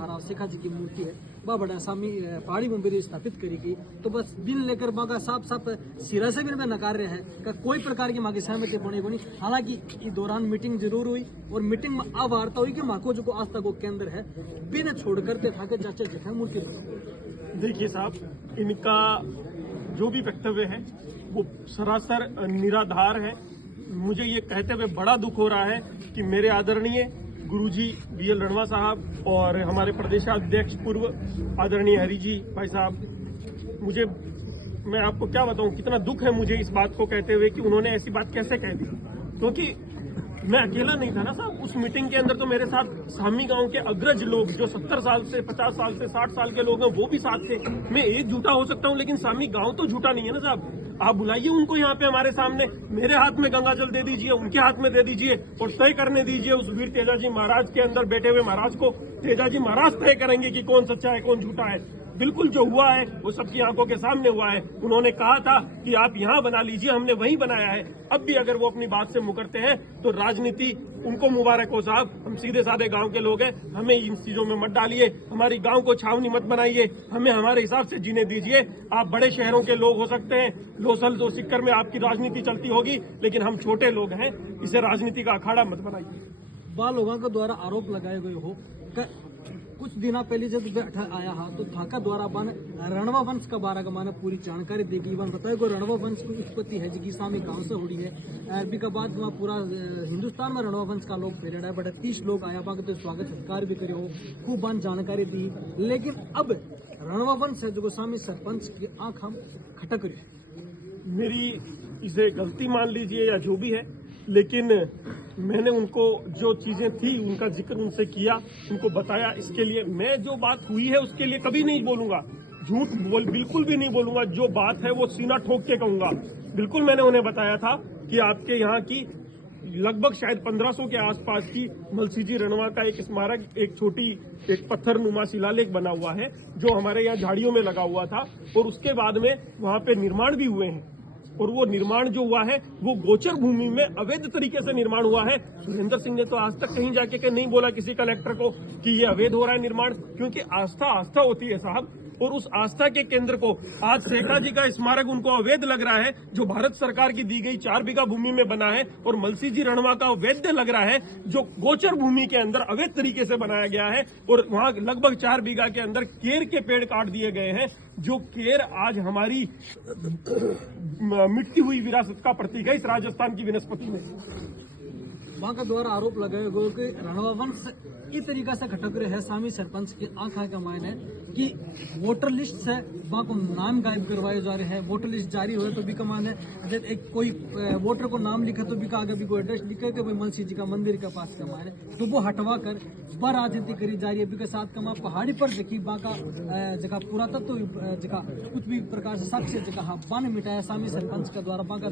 महाराज शेखा जी की मूर्ति है वह बड़ा सामी पहाड़ी मुंबई स्थापित करेगी। तो बस बिन लेकर माँ का साफ साफ सिरा से भी मैं नकार रहे हैं का कोई प्रकार की माँ की सहमति बनी बनी। हालांकि इस दौरान मीटिंग जरूर हुई और मीटिंग में अब वार्ता हुई कि माँ को जो आस्था को केंद्र है बिना छोड़ करते भागे चाचा जगह मूर्ति। देखिए साहब, इनका जो भी वक्तव्य है वो सरासर निराधार है। मुझे ये कहते हुए बड़ा दुख हो रहा है कि मेरे आदरणीय गुरुजी BL रणवा साहब और हमारे प्रदेशाध्यक्ष पूर्व आदरणीय हरि जी भाई साहब, मैं आपको क्या बताऊं कितना दुख है मुझे इस बात को कहते हुए कि उन्होंने ऐसी बात कैसे कह दी। क्योंकि मैं अकेला नहीं था ना साहब, उस मीटिंग के अंदर तो मेरे साथ सामी गांव के अग्रज लोग जो 70 साल से 50 साल से 60 साल के लोग हैं वो भी साथ थे। मैं एक झूठा हो सकता हूं लेकिन सामी गांव तो झूठा नहीं है ना साहब। आप बुलाइए उनको यहाँ पे हमारे सामने, मेरे हाथ में गंगा जल दे दीजिए, उनके हाथ में दे दीजिए और तय करने दीजिए उस वीर तेजाजी महाराज के अंदर बैठे हुए महाराज को। तेजाजी महाराज तय करेंगे कि कौन सच्चा है कौन झूठा है। बिल्कुल जो हुआ है वो सबकी आंखों के सामने हुआ है। उन्होंने कहा था कि आप यहाँ बना लीजिए, हमने वहीं बनाया है। अब भी अगर वो अपनी बात से मुकरते हैं तो राजनीति उनको मुबारक हो साहब। हम सीधे साधे गांव के लोग हैं, हमें इन चीजों में मत डालिए, हमारी गांव को छावनी मत बनाइए, हमें हमारे हिसाब से जीने दीजिए। आप बड़े शहरों के लोग हो सकते हैं, लोसल और सिक्कर में आपकी राजनीति चलती होगी, लेकिन हम छोटे लोग हैं, इसे राजनीति का अखाड़ा मत बनाइए। वह लोगों के द्वारा आरोप लगाए गए हो कुछ दिना पहले जब आया हा तो थाका द्वारा बन रणवा वंश का बारे का माने पूरी जानकारी देगी। वन बताए को रणवा वंश की उत्पत्ति है जी सामी गांव से हुई है। अरबी का बाद वहाँ पूरा हिंदुस्तान में रणवा वंश का लोग फेरेड है, बड़े 30 लोग आया वहाँ तो स्वागत सत्कार भी करे हो, खूब बन जानकारी दी। लेकिन अब रणवा वंश है जो सामी सरपंच की आंख हम खटक रही। मेरी इसे गलती मान लीजिए या जो भी है, लेकिन मैंने उनको जो चीजें थी उनका जिक्र उनसे किया, उनको बताया। इसके लिए मैं जो बात हुई है उसके लिए कभी नहीं बोलूंगा, बिल्कुल भी नहीं बोलूंगा। जो बात है वो सीना ठोक के कहूंगा। बिल्कुल मैंने उन्हें बताया था कि आपके यहाँ की लगभग शायद 1500 के आसपास की मलसीजी रणवा का एक स्मारक, एक पत्थर नुमा शिलालेख बना हुआ है जो हमारे यहाँ झाड़ियों में लगा हुआ था और उसके बाद में वहाँ पे निर्माण भी हुए हैं। और वो निर्माण जो हुआ है वो गोचर भूमि में अवैध तरीके से निर्माण हुआ है। सुरेंद्र सिंह ने तो आज तक कहीं जाके नहीं बोला किसी कलेक्टर को कि ये अवैध हो रहा है निर्माण, क्योंकि आस्था होती है साहब। और उस आस्था के केंद्र को आज शेखा जी का स्मारक उनको अवैध लग रहा है जो भारत सरकार की दी गई 4 बीघा भूमि में बना है, और मलसीजी रणवा का वैध लग रहा है जो गोचर भूमि के अंदर अवैध तरीके से बनाया गया है। और वहां लगभग 4 बीघा के अंदर केर के पेड़ काट दिए गए हैं, जो केर आज हमारी मिटती हुई विरासत का प्रतीक है इस राजस्थान की वनस्पति में। वहाँ का द्वारा आरोप लगाया गया कि रणवा वंश इस तरीका से खटक रहे हैं सामी सरपंच की आंखा का मायने है कि वोटर लिस्ट से वहाँ को नाम गायब करवाए जा रहे हैं। वोटर लिस्ट जारी हुए तो भी का माने एक कोई वोटर को नाम लिखा तो भी का आगे भी कोई एड्रेस लिखा कि भाई मलसी जी का मंदिर के पास का माने, तो वो हटवा कर वह राजनीति करी जा रही है। के साथ कमा पहाड़ी पर देखी वहाँ का जगह पुरातत्व जगह कुछ भी प्रकार से साक्ष्य जगह वन मिटाया सामी सरपंच के द्वारा वहाँ का